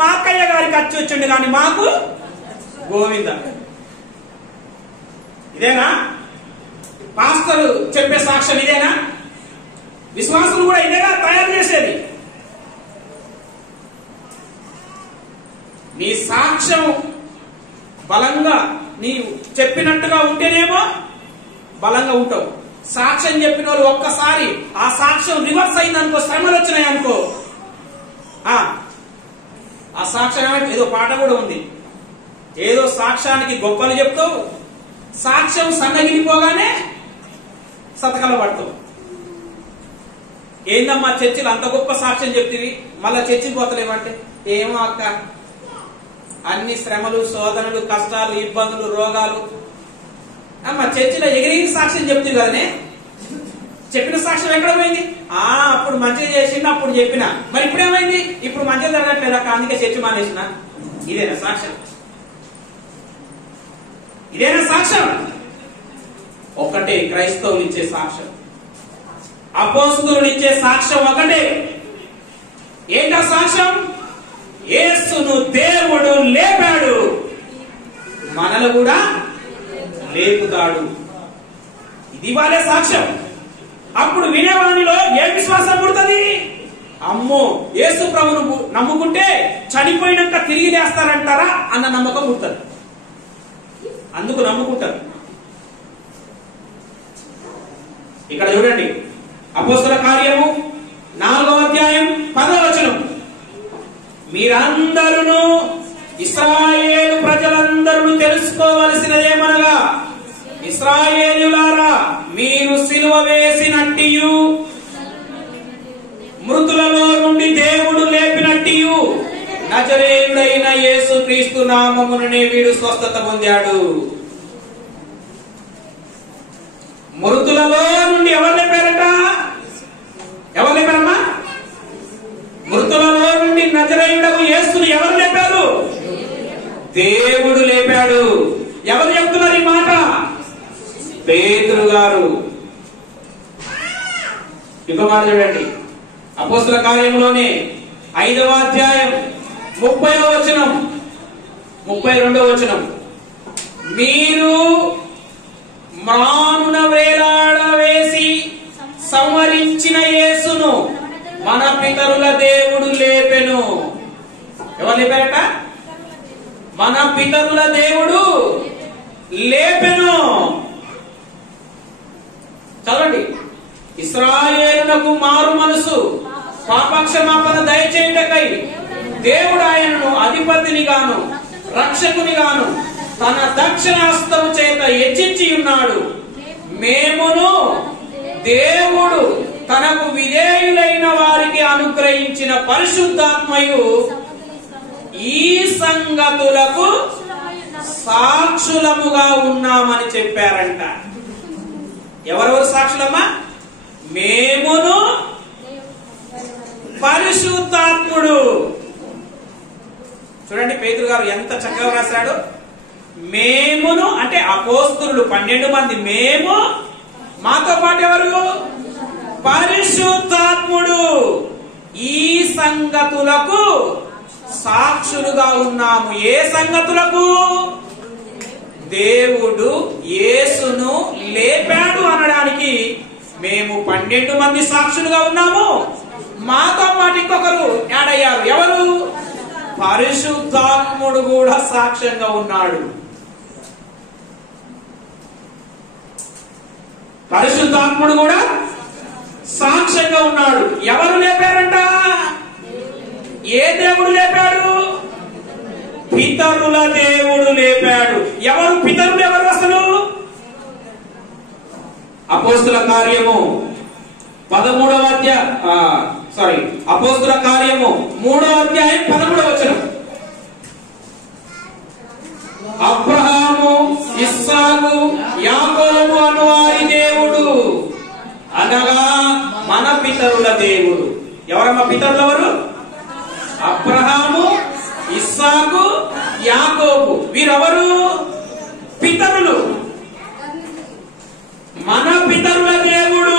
మార్కయ్య గారికి ఖర్చు వచ్చిండు కానీ మాకు గోవింద. ఇదేనా పాస్టర్ చెప్పే సాక్ష్యం? ఇదేనా విశ్వాసులు కూడా ఇదేగా తయారు చేసేది? నీ సాక్ష్యం బలంగా నీవు చెప్పినట్టుగా ఉంటేనేమో బలంగా ఉంటావు. సాక్ష్యం చెప్పిన వాళ్ళు ఒక్కసారి ఆ సాక్ష్యం రివర్స్ అయిందనుకో, శ్రమలు వచ్చినాయి అనుకో, ఆ సాక్ష్యం ఏదో పాట కూడా ఉంది, ఏదో సాక్ష్యానికి గొప్పలు చెప్తావు, సాక్ష్యం సన్నగిలిపోగానే సతకల పడతావు. ఏందమ్మా చర్చిలో అంత గొప్ప సాక్ష్యం చెప్తివి, మళ్ళా చర్చికి పోతలేమంటే ఏమో అక్క, అన్ని శ్రమలు, శోధనలు, కష్టాలు, ఇబ్బందులు, రోగాలు. అమ్మ చర్చిలో ఎగిరి సాక్ష్యం చెప్తుంది కదనే, చెప్పిన సాక్ష్యం ఎక్కడ పోయింది? అప్పుడు మంచిగా చేసింది, అప్పుడు చెప్పిన. మరి ఇప్పుడు ఏమైంది? ఇప్పుడు మంచిగా జరగట్లేదు అక్క, అందుకే చర్చి మానేసిన. ఇదేనా సాక్ష్యం? ఇదేనా సాక్ష్యం? ఒకటే క్రైస్తవులు ఇచ్చే సాక్ష్యం, అపోస్తలులు ఇచ్చే సాక్ష్యం ఒకటే. ఏంటా సాక్ష్యం? యేసును దేవుడు లేపాడు, మనలు కూడా లేపుతాడు. ఇది వాళ్ళే సాక్ష్యం. అప్పుడు వినేవాడిలో ఏ విశ్వాసం పుడుతుంది? అమ్మో యేసు ప్రభును నమ్ముకుంటే చనిపోయినాక తిరిగి లేస్తారంటారా అన్న నమ్మకం పుడుతుంది. అందుకు నమ్ముకుంటారు. ఇక్కడ చూడండి, అపోస్తల కార్యము 4వ అధ్యాయం 10వ వచనం. మీరందరూ ఇశ్రాయేలు ప్రజలందరూ తెలుసుకోవలసినదేమనగా, ఇశ్రాయేలులారా, మీరు సిలువ వేసినట్టియు మృతులలో నుండి దేవుడు లేపినట్టియు నజరేయుడైన యేసు క్రీస్తు నామముననే వీడు స్వస్థత పొందాడు. మృతులలో నుండి ఎవరు లేపారట? ఎవరు లేపారమ్మా? మృతులలో నుండి నజరేయుడకు యేసును ఎవరు లేపారు? దేవుడు లేపాడు. ఎవరు చెప్తున్నారు ఈ మాట? పేతురు గారు. ఇంకో మాట చూడండి, అపోస్తల కార్యంలోనే 5వ అధ్యాయం 30వ వచనం, 32వ వచనం. మీరు మ్రానున వేలాడవేసి సంహరించిన యేసును మన పితరుల దేవుడు లేపెను. ఎవరు లేపారట? మన పితరుల దేవుడు లేపెను. చదవండి. ఇశ్రాయేలునకు మారు మనసు పాపక్షమాపణ దయచేయుటకై దేవుడు ఆయనను అధిపతిని గాను రక్షకుని గాను తన దక్షిణాస్తము చేత హెచ్చించి ఉన్నాడు. మేమును దేవుడు తనకు విధేయులైన వారికి అనుగ్రహించిన పరిశుద్ధాత్మయు ఈ సంగతులకు సాక్షులముగా ఉన్నామని చెప్పారంట. ఎవరెవరు సాక్షులమ్మా? మేమును పరిశుద్ధాత్ముడు. చూడండి పేతురు గారు ఎంత చక్కగా రాశాడు. మేమును అంటే అపోస్తలులు 12 మంది, మేము మాతో పాటు ఎవరు? పరిశుద్ధాత్ముడు. ఈ సంగతులకు సాక్షులుగా ఉన్నాము. ఏ సంగతులకు? దేవుడు యేసును లేపాడు అనడానికి మేము 12 మంది సాక్షులుగా ఉన్నాము. మాతో పాటు ఇంకొకరు యాడ్ అయ్యారు. ఎవరు? పరిశుద్ధాత్ముడు కూడా సాక్ష్యంగా ఉన్నాడు. పరిశుద్ధాత్ముడు కూడా సాక్ష్యంగా ఉన్నాడు. ఎవరు లేపారంట? ఏ దేవుడు లేపాడు? పితరుల దేవుడు లేపాడు. ఎవరు పితరులు? ఎవరు అసలు? అపోస్తుల కార్యము 13వ అధ్యాయం అపోస్తుల కార్యము 3వ అధ్యాయం 13వ వచనం. అబ్రహాము, ఇస్సాకు, యాకోబు అను వారి దేవుడు అనగా మన పితరుల దేవుడు. ఎవరమ్మా పితరులు? ఎవరు? అబ్రహాము, ఇస్సాకు, యాకోబు. వీరెవరు? పితరులు. మన పితరుల దేవుడు.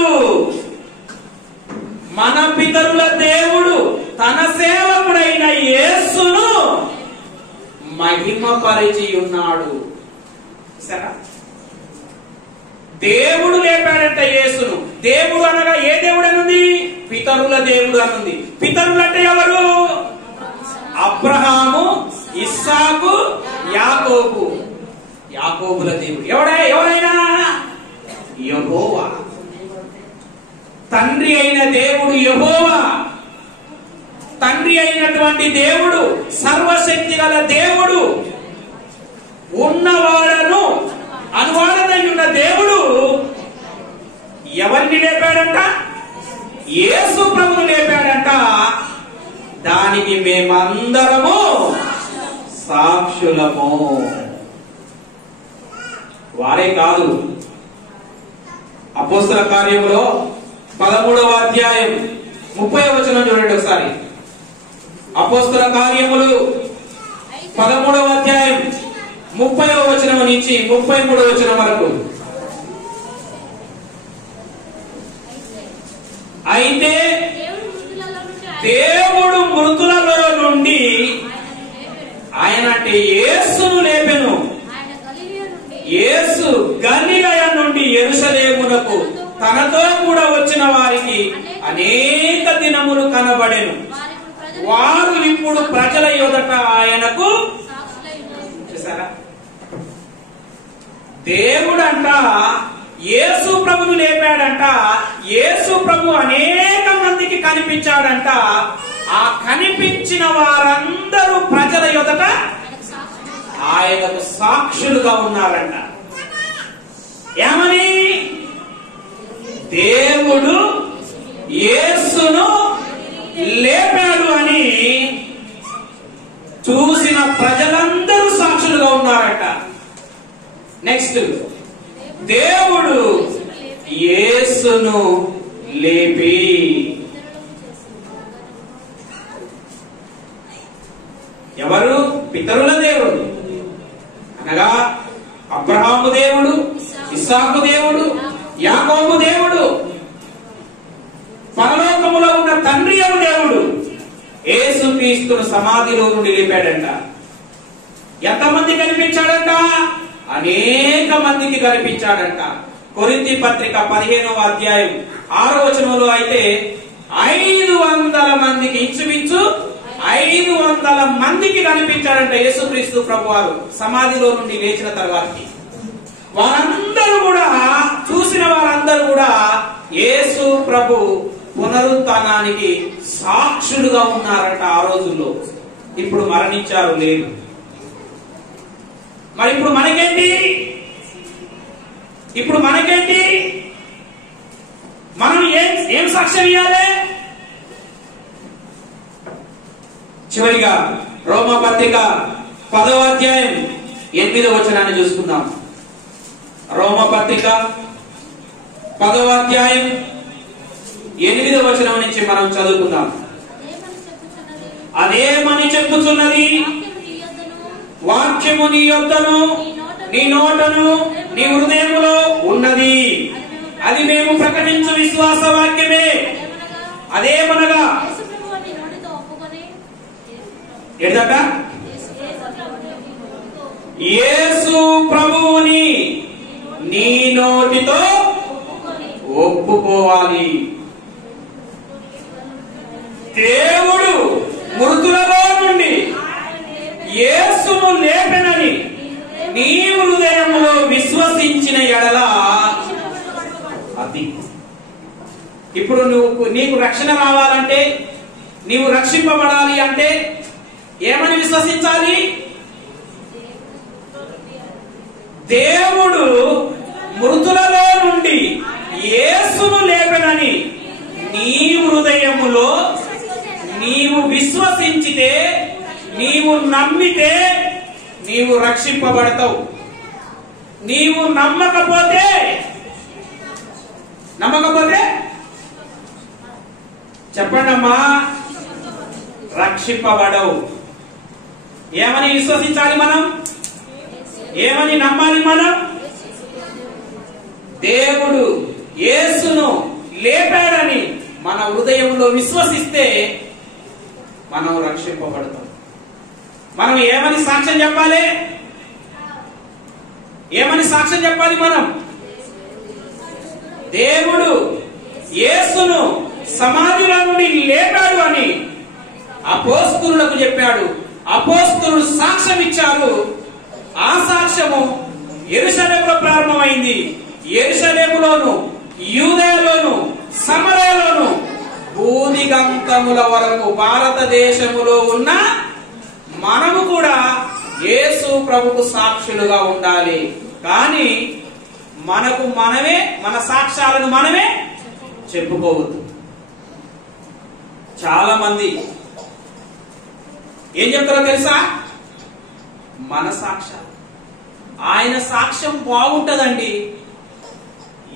మన పితరుల దేవుడు తన సేవకుడైన యేసును మహిమపరిచి ఉన్నాడు. సరే, దేవుడు లేపాడంట యేసును. దేవుడు అనగా ఏ దేవుడు అనుంది? పితరుల దేవుడు అనుంది. పితరులు అంటే ఎవరు? అబ్రహాము, ఇస్సాకు, యాకోబు. యాకోబుల దేవుడు ఎవరైనా? యెహోవా. తండ్రి అయిన దేవుడు యెహోవా. తండ్రి అయినటువంటి దేవుడు, సర్వశక్తి గల దేవుడు, ఉన్నవాడను అనువాడనయ్యున్న దేవుడు ఎవరిని లేపాడంట? యేసు ప్రభువును లేపాడంట. దానికి మేమందరము సాక్షులము. వారే కాదు. అపోస్తల కార్యములో 13వ అధ్యాయం 30వ వచనం చూడండి ఒకసారి. అపోస్తల కార్యములు 13వ అధ్యాయం 30వ వచనం నుంచి 33వ వచనం వరకు. అయితే దేవుడు మృతులలో నుండి ఆయన అంటే యేసును లేపెను. యేసు గలిలయ నుండి యెరూషలేమునకు తనతో కూడా వచ్చిన వారికి అనేక దినములు కనబడెను. వారు ఇప్పుడు ప్రజల ఎదుట ఆయనకు చూసారా? దేవుడంట యేసు ప్రభును లేపాడంట. యేసు ప్రభు అనేక మందికి కనిపించాడంట. ఆ కనిపించిన వారందరూ ప్రజల ఎదుట ఆయనకు సాక్షులుగా ఉన్నారంట. ఏమని? దేవుడు యేసును లేపాడు అని చూసిన ప్రజలందరూ సాక్షులుగా ఉన్నారట. నెక్స్ట్, దేవుడు యేసును లేపి ఎవరు? పితరుల దేవుడు అనగా అబ్రహాము దేవుడు, ఇస్సాకు దేవుడు, యాకోబు దేవుడు, పరలోకములో ఉన్న తండ్రి అను దేవుడు యేసుక్రీస్తును సమాధిలో నుండి లేపాడంట. ఎంతమంది కనిపించాడంట? అనేక మందికి కనిపించాడంట. కొరింథీ పత్రిక 15వ అధ్యాయం 6వ వచనంలో అయితే 500 మందికి ఇంచుమించు 500 మందికి కనిపించాడంట యేసుక్రీస్తు ప్రభువారు సమాధిలో నుండి లేచిన తర్వాతకి. వారందరూ కూడా చూసిన వారందరూ వాళ్ళందరూ కూడా యేసు ప్రభు పునరుత్థానానికి సాక్షులుగా ఉన్నారట ఆ రోజుల్లో. ఇప్పుడు మరణించారు, లేదు. మరి ఇప్పుడు మనకేంటి? మనం ఏం సాక్ష్యం ఇవ్వాలి? చివరిగా రోమాపత్రిక 10వ అధ్యాయం 8వ వచనాన్ని చూసుకుందాం. రోమాపత్రిక 10వ అధ్యాయం 8వ వచనం నుంచి మనం చదువుకుందాం. అదేమని చెప్పుచున్నది? వాక్యము నీ యొద్దను, నీ నోటను, నీ హృదయములో ఉన్నది. అది మేము ప్రకటించు విశ్వాస వాక్యమే. అదేమనగా ఏంటంట? యేసు ప్రభువుని నీ నోటితో ఒప్పుకోవాలి. దేవుడు మృతులలో నుండి యేసును లేపెనని నీ హృదయములో విశ్వసించిన ఎడల అది. ఇప్పుడు నీకు రక్షణ రావాలంటే, నీవు రక్షింపబడాలి అంటే ఏమని విశ్వసించాలి? దేవుడు మృతులలో నుండి యేసును లేపెనని నీ హృదయములో నీవు విశ్వసించితే, నీవు నమ్మితే నీవు రక్షింపబడతావు. నీవు నమ్మకపోతే చెప్పండమ్మా, రక్షింపబడవు. ఏమని విశ్వసించాలి మనం? ఏమని నమ్మాలి మనం? దేవుడు యేసును లేపాడని మన హృదయంలో విశ్వసిస్తే మనం రక్షింపబడతాం. మనం ఏమని సాక్ష్యం చెప్పాలి? మనం దేవుడు యేసును సమాధిలో నుండి లేపాడు అని అపోస్తలులకు చెప్పాడు. అపోస్తలులు సాక్ష్యం ఇచ్చారు. ఆ సాక్ష్యము యెరూషలేములో ప్రారంభమైంది. యెరూషలేములోను, యూదయలోను, సమరయలోను, భూదిగంతముల వరకు భారతదేశములో ఉన్న మనము కూడా యేసు ప్రభుకు సాక్షులుగా ఉండాలి. కానీ మన సాక్ష్యాలను మనమే చెప్పుకోవద్దు. చాలా మంది ఏం చెప్తారో తెలుసా? మన సాక్ష్యాలు, ఆయన సాక్ష్యం బాగుంటదండి.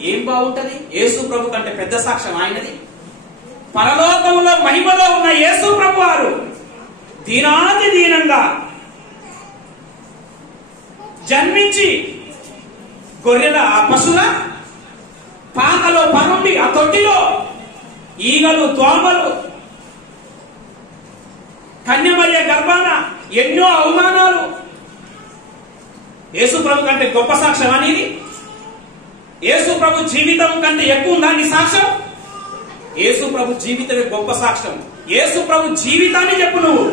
ఏం బాగుంటది? యేసు ప్రభు కంటే పెద్ద సాక్ష్యం ఆయనది. పరలోకములో మహిమలో ఉన్న యేసు ప్రభు వారు దీనాతి దీనంగా జన్మించి గొర్రెల పశుల పాకలో పనుండి ఆ తొట్టిలో ఈగలు, దోమలు, కన్యమర్య గర్భాన ఎన్నో అవమానాలు. యేసు ప్రభు కంటే గొప్ప సాక్ష్యం అనేది? యేసు ప్రభు జీవితం కంటే ఎక్కువ ఉందా నీ సాక్ష్యం? యేసు ప్రభు జీవితమే గొప్ప సాక్ష్యం. యేసు ప్రభు జీవితాన్ని చెప్పు. నువ్వు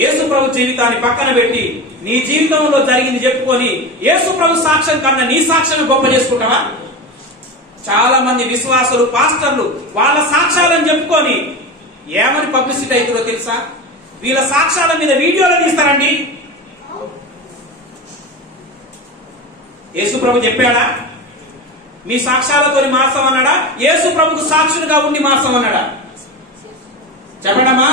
యేసు ప్రభు జీవితాన్ని పక్కన పెట్టి నీ జీవితంలో జరిగింది చెప్పుకొని యేసు ప్రభు సాక్ష్యం కన్నా నీ సాక్ష్యం గొప్ప చేసుకుంటావా? చాలా మంది విశ్వాసులు, పాస్టర్లు వాళ్ళ సాక్ష్యాలను చెప్పుకొని ఏమని పబ్లిసిటీ అవుతుందో తెలుసా? వీళ్ళ సాక్ష్యాల మీద వీడియోలు తీస్తారండి. యేసు ప్రభు చెప్పాడా మీ సాక్ష్యాలతో మార్చమన్నాడా? యేసు ప్రభుకు సాక్షులుగా ఉండి మార్చమన్నాడా? చెప్పడమా?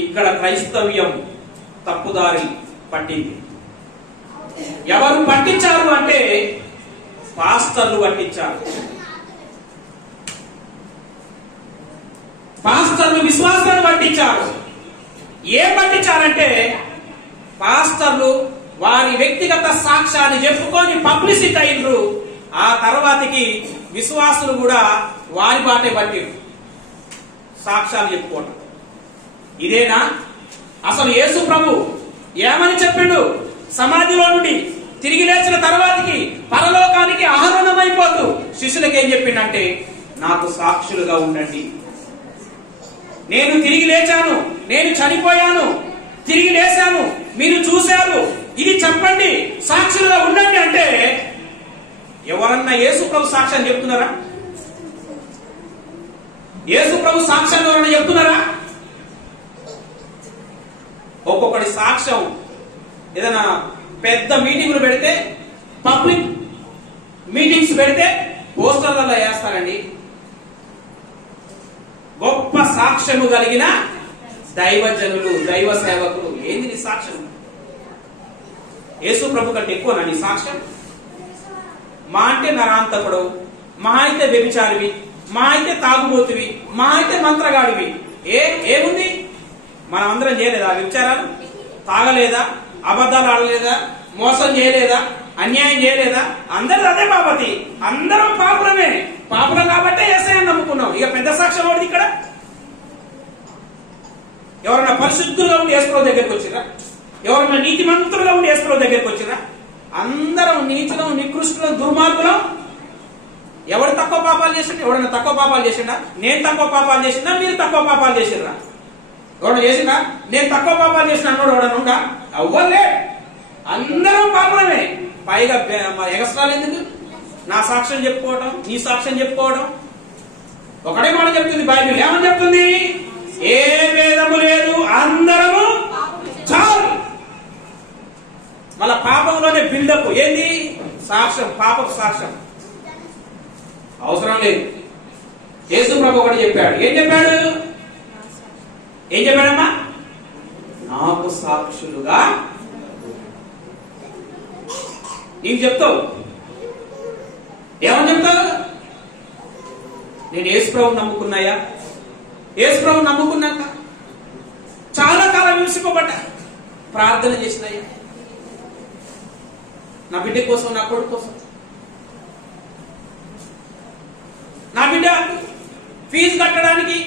ఇక్కడ క్రైస్తవ్యం తప్పుదారి పట్టింది. ఎవరు పట్టించారు అంటే పాస్టర్లు పట్టించారు. పాస్టర్లు విశ్వాసాన్ని పట్టించారు. ఏం పట్టించారంటే పాస్టర్లు వారి వ్యక్తిగత సాక్ష్యాన్ని చెప్పుకొని పబ్లిసిటీ అయినరు. ఆ తర్వాతకి విశ్వాసులు కూడా వారి బాటే పట్టిరు, సాక్ష్యాలు చెప్పుకోవటం. ఇదేనా అసలు యేసు ప్రభు ఏమని చెప్పిండు? సమాధిలో నుండి తిరిగి లేచిన తర్వాతకి పరలోకానికి ఆహరణమైపోతూ శిష్యులకు ఏం చెప్పిండంటే, నాకు సాక్షులుగా ఉండండి. నేను తిరిగి లేచాను, నేను చనిపోయాను, తిరిగి లేచాను, మీరు చూశారు, ఇది చెప్పండి, సాక్షులుగా ఉండండి అంటే ఎవరన్నా యేసు ప్రభు సాక్ష్యం చెప్తున్నారా? యేసు ప్రభు సాక్ష్యాన్ని ఎవరన్నా చెప్తున్నారా? ఒక్కొక్కటి సాక్ష్యం ఏదైనా పెద్ద మీటింగ్లు పెడితే, పబ్లిక్ మీటింగ్స్ పెడితే పోస్టర్లలో వేస్తారండి. గొప్ప సాక్ష్యము కలిగిన దైవజనులు, దైవ సేవకులు. ఏంది నీ సాక్ష్యం? యేసు ప్రభు కంటే ఎక్కువ నీ సాక్ష్యం? మా అంటే నరాంతకుడు, మా అయితే వ్యభిచారివి, మా అయితే తాగుబోతువి, మా అయితే మంత్రగాడివి. ఏముంది? మనం అందరం చేయలేదా వ్యభిచారాలు? తాగలేదా? అబద్ధాలు ఆడలేదా? మోసం చేయలేదా? అన్యాయం చేయలేదా? అందరూ అదే బాపతి, అందరం పాపులమే. పాపులం కాబట్టే యేసయ్యను నమ్ముకున్నాం. ఇక పెద్ద సాక్ష్యం వాడిది ఇక్కడ. ఎవరన్నా పరిశుద్ధులుగా ఉండి యేసు ప్రభు దగ్గరికి వచ్చిరా? ఎవరన్నా నీతిమంతులుగా ఉండి యేసు ప్రభు దగ్గరికి వచ్చిరా? అందరం నీచులం, నికృష్టులం, దుర్మార్గులం. ఎవడు తక్కువ పాపాలు చేసిండు? ఎవడన్నా తక్కువ పాపాలు చేసిండా? నేను తక్కువ పాపాలు చేసిందా? మీరు తక్కువ పాపాలు చేసిండ్రా? ఎవడన్నా చేసిందా? నేను తక్కువ పాపాలు చేసిన అన్నోడు ఎవడన్నా ఉండా? అవ్వలే. అందరం పాపలమే. పైగా ఎగస్ట్రాలు ఎందుకు? నా సాక్ష్యం చెప్పుకోవడం, నీ సాక్ష్యం చెప్పుకోవడం. ఒకటే మాట చెప్తుంది బైబిల్. ఏమని చెప్తుంది? ఏ భేదము లేదు, అందరము చాలు. మళ్ళా పాపంలోనే బిల్డప్. ఏంది? సాక్ష్యం, పాపపు సాక్ష్యం అవసరం లేదు. యేసు ప్రభు ఒకటి చెప్పాడు. ఏం చెప్పాడు? ఏం చెప్పాడమ్మా? నాకు సాక్షులుగా. నీకు చెప్తావు, ఏమని చెప్తావు? నేను యేసు ప్రభు నమ్ముకున్నాయా? యేసు ప్రభు నమ్ముకున్నాక చాలా కాలం విమర్శింపబడ్డా, ప్రార్థన చేసినాయా? నా బిడ్డ కోసం, నా కొడుకు కోసం, నా బిడ్డ ఫీజు కట్టడానికి,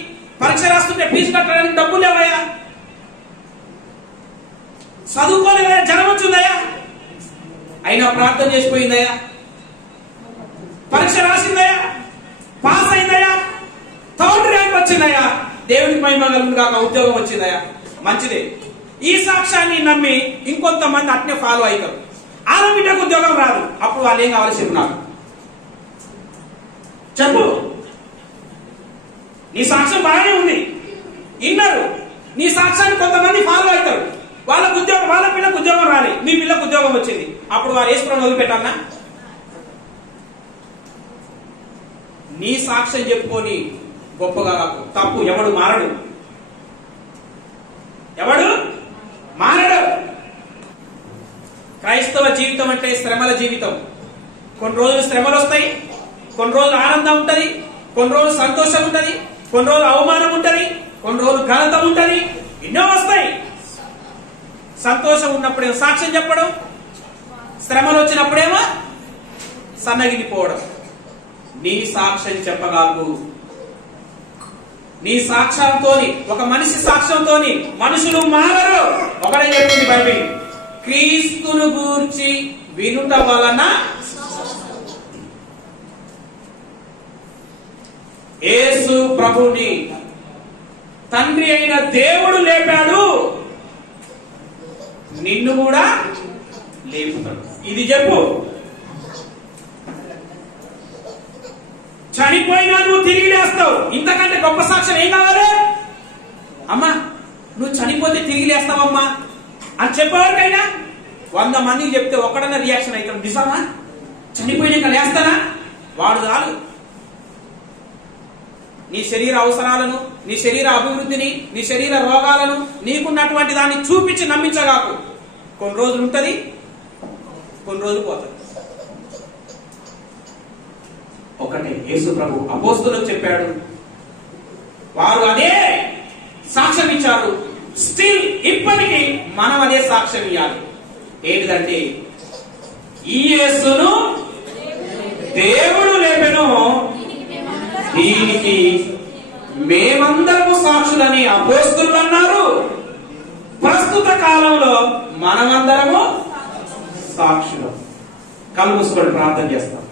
పరీక్ష రాస్తుంటే ఫీజు కట్టడానికి డబ్బులు లేవయ్యా? చదువుకోలేదయా? జనం వచ్చిందయా? అయినా ప్రార్థన చేసిపోయిందయా? పరీక్ష రాసిందయా? పాస్ అయిందయా? థర్డ్ ర్యాంక్ వచ్చిందయా? దేవునికి మహిమ కలుగును గాక, ఉద్యోగం వచ్చిందయా? మంచిదే. ఈ సాక్ష్యాన్ని నమ్మి ఇంకొంతమంది అట్నే ఫాలో అవుతారు. ఆమె బిడ్డకు ఉద్యోగం రాదు, అప్పుడు వాళ్ళు ఏం కావాలి చెప్పు నాకు. చెప్పు. నీ సాక్ష్యం బాగానే ఉంది, విన్నారు. నీ సాక్ష్యాన్ని కొంతమంది ఫాలో అవుతారు. వాళ్ళకు ఉద్యోగం, వాళ్ళ పిల్లకు ఉద్యోగం రాలి, మీ పిల్లకు ఉద్యోగం వచ్చింది. అప్పుడు వారు యేసుప్రభుని వదిలిపెట్టాలనా? నీ సాక్ష్యం చెప్పుకొని గొప్పగా కాకు. తప్పు. ఎవడు మారడు, ఎవడు మారడు. క్రైస్తవ జీవితం అంటే శ్రమల జీవితం. కొన్ని రోజులు శ్రమలు వస్తాయి, కొన్ని రోజులు ఆనందం ఉంటది, కొన్ని రోజులు సంతోషం ఉంటది, కొన్ని రోజులు అవమానం ఉంటది, కొన్ని రోజులు ఘనత ఉంటది. ఎన్నో వస్తాయి. సంతోషం ఉన్నప్పుడేమో సాక్ష్యం చెప్పడం, శ్రమలు వచ్చినప్పుడేమో సన్నగిలిపోవడం. నీ సాక్ష్యం చెప్పగాకు. నీ సాక్ష్యంతో, ఒక మనిషి సాక్ష్యంతో మనుషులు మారరు. ఒకటే చెప్తుంది బైబిల్, క్రీస్తును గూర్చి వినుట వలన యేసు ప్రభుని తండ్రి అయిన దేవుడు లేపాడు, నిన్ను కూడా లేపుతాడు. ఇది చెప్పు. చనిపోయినా నువ్వు తిరిగి లేస్తావు. ఇంతకంటే గొప్ప సాక్ష్యం ఏం కావాలి? అమ్మా నువ్వు చనిపోతే తిరిగి లేస్తావమ్మా అని చెప్పేవారికైనా 100 మందికి చెప్తే ఒక్కడన్నా రియాక్షన్ అవుతాడు. నిజమా? చనిపోయినాక లేస్తానా? వాడు చాలు. నీ శరీర అవసరాలను, నీ శరీర అభివృద్ధిని, నీ శరీర రోగాలను, నీకున్నటువంటి దాన్ని చూపించి నమ్మించగాకు. కొన్ని రోజులు ఉంటది, కొన్ని రోజులు పోతుంది. ఒకటే యేసు ప్రభు అపోస్తలులకు చెప్పాడు, వారు అదే సాక్ష్యం ఇచ్చారు. స్టిల్ ఇప్పటికీ మనం అదే సాక్ష్యం ఇవ్వాలి. ఏంటిదంటే ఈ యేసును దేవుడు లేపెను, దీనికి మేమందరము సాక్షులని అపోస్తలులు అన్నారు. ప్రస్తుత కాలంలో మనమందరము సాక్షులు. కళ్ళు మూసుకొని ప్రార్థన చేస్తాం.